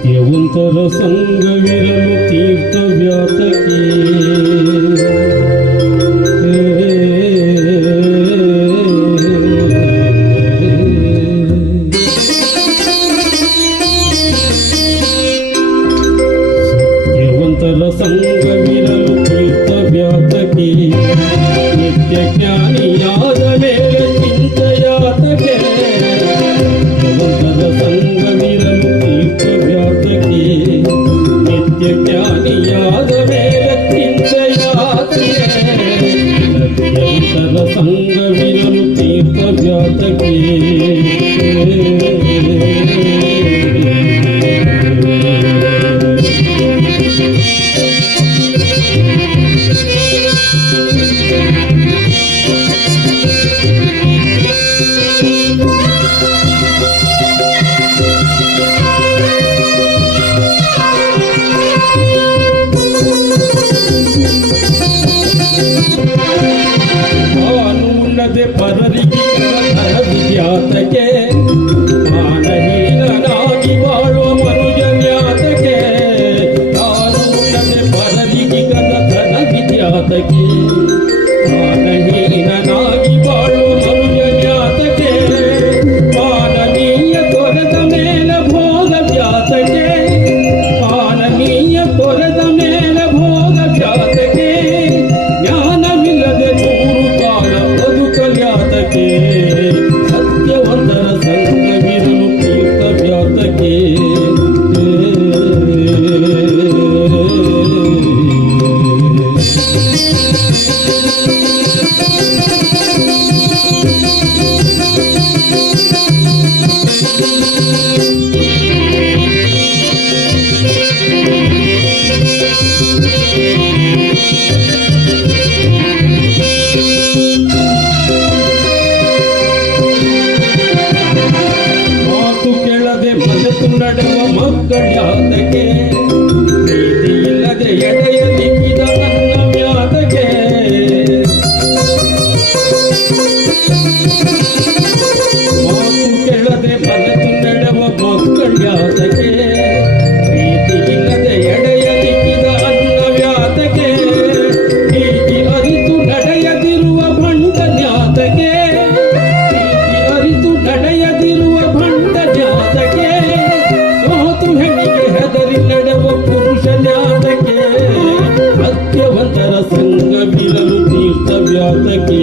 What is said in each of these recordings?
ಸತ್ಯವಂತರ ಸಂಗವಿರಲು ತೀರ್ಥವ್ಯಾತಕೇ ಸಂಗವಿರಲು ತೀರ್ಥವ್ಯಾತಕೇ ನಿತ್ಯ ಜ್ಞಾನಿಯಾದ ಮೇಲೆ ಚಿಂತೆಯಾತಕೆ ಸತ್ಯವಂತರ ಸಂಗವಿರಲು ತೀರ್ಥವ್ಯಾತಕೇ ನಿತ್ಯ ಜ್ಞಾನಿಯಾದ ಮೇಲೆ ಚಿಂತೆಯಾತಕೆ ಸತ್ಯವಂತರ ಸಂಗವಿರಲು ತೀರ್ಥವ್ಯಾತಕೇ ಪರರಿಗೆ ವಿದ್ಯಾತಕೆ ಮಾನಹೀನನಾಗಿ ಬಾಳುವ ಮನುಜನ್ಯಾತಕೆ ತಾನು ಉನ್ನತೆ ಪರರಿಗೆ ಧನ ವಿದ್ಯಾತಕೆ ಮಾನಹೀನನಾಗಿ ಬಾಳುವ ಮನುಜನ್ಯಾತಕೆ ಮಾನನೀಯ ತೊರೆದ ಮೇಲೆ ಭೋಗ ವ್ಯಾತಕೆ ಮಾನನೀಯ ತೊರೆದ ಮೇಲೆ ಭೋಗ ವ್ಯಾತಕೆ ಜ್ಞಾನವಿಲ್ಲದೆ ನೂರು ಕಾಲ ಬದುಕಲ್ಯಾತಕೆ ಸತ್ಯವಂತರ ಸಂಗವಿರಲು ತೀರ್ಥವ್ಯಾತಕೆ ನಡೆವ ಮಕ್ಕಳ್ಯಾತಕೆ ಪ್ರೀತಿ ಇಲ್ಲದೆ ಎಡೆಯಲಿಕ್ಕಿದ ಅನ್ನವ್ಯಾತಕೆ ಮಾತು ಕೆಳದೆ ಮನಸ್ಸು ನಡೆವ ಮಕ್ಕಳ್ಯಾತಕೆ ಪ್ರೀತಿ ಇಲ್ಲದೆ ಎಡೆಯಲಿಕ್ಕಿದ ಅನ್ನವ್ಯಾತಕೆ ಪ್ರೀತಿ ಅರಿತು ನಡೆಯದಿರುವ ಭಂಡನ್ಯಾತಕೆ ಪ್ರೀತಿ ಅರಿತು ನಡೆಯದಿರುವ ಭಂಡನ್ಯಾತಕೆ ಹೆಣ್ಣಿಗೆ ಹೆದರಿ ನಡೆವ ಪುರುಷನ್ಯಾತಕೆ ಸತ್ಯವಂತರ ಸಂಗವಿರಲು ತೀರ್ಥವ್ಯಾತಕೆ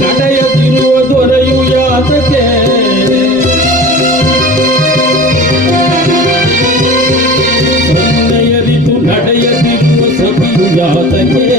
ನಡೆಯದಿರುವ ದೊರೆಯು ಯಾತಕೆ ಸೊನ್ನೆಯರಿತು ನಡೆಯದಿರುವ ಸಭಿಯು ಯಾತಕೆ